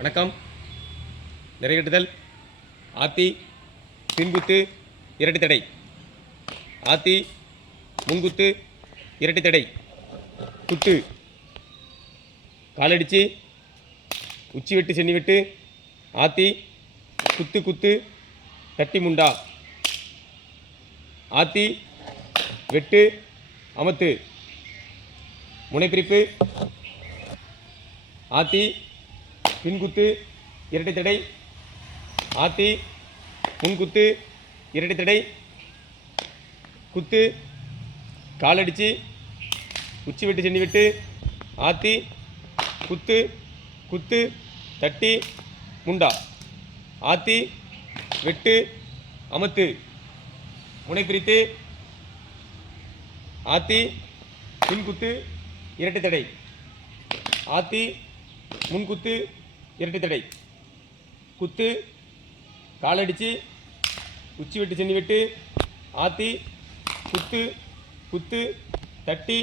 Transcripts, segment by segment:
வணக்கம். நிறைகட்டுதல். ஆத்தி பின்குத்து இரட்டை தடை. ஆத்தி முன்குத்து இரட்டை தடை. குத்து காலடிச்சு உச்சி வெட்டு சென்னி வெட்டு. ஆத்தி குத்து குத்து தட்டி முண்டா. ஆத்தி வெட்டு அமத்து. முனைப்பிரிப்பு. ஆத்தி பின்குத்து இரட்டை தடை. ஆத்தி முன்குத்து இரட்டை தடை. குத்து காலடிச்சு உச்சி வெட்டு சென்னி வெட்டு. ஆத்தி குத்து குத்து தட்டி முண்டா. ஆத்தி வெட்டு அமத்து. முனைப்பிரித்து. ஆத்தி பின்குத்து இரட்டை தடை. ஆத்தி முன்குத்து இரட்டை தடை. குத்து காலடிச்சு உச்சி வெட்டு சென்னி வெட்டு. ஆத்தி குத்து குத்து தட்டி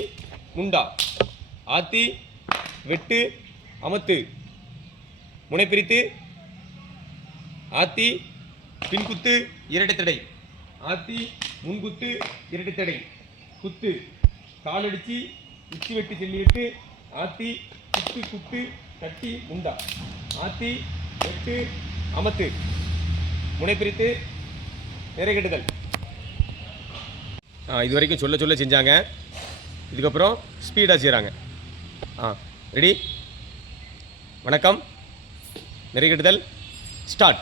முண்டா. ஆத்தி வெட்டு அமத்து. முனைப்பிரித்து. ஆத்தி பின்குத்து இரட்டை தடை. ஆத்தி முன்குத்து இரட்டை தடை. குத்து காலடிச்சு உச்சி வெட்டு செல்லி விட்டு. ஆத்தி குத்து குத்து தட்டி முண்டா. ஆத்தி வெட்டு அமத்து. முனைப்பிரித்து. நிறைகட்டுதல். இது வரைக்கும் சொல்ல சொல்ல செஞ்சாங்க. இதுக்கப்புறம் ஸ்பீடாக செய்கிறாங்க. ரெடி. வணக்கம். நிறைகட்டுதல் ஸ்டார்ட்.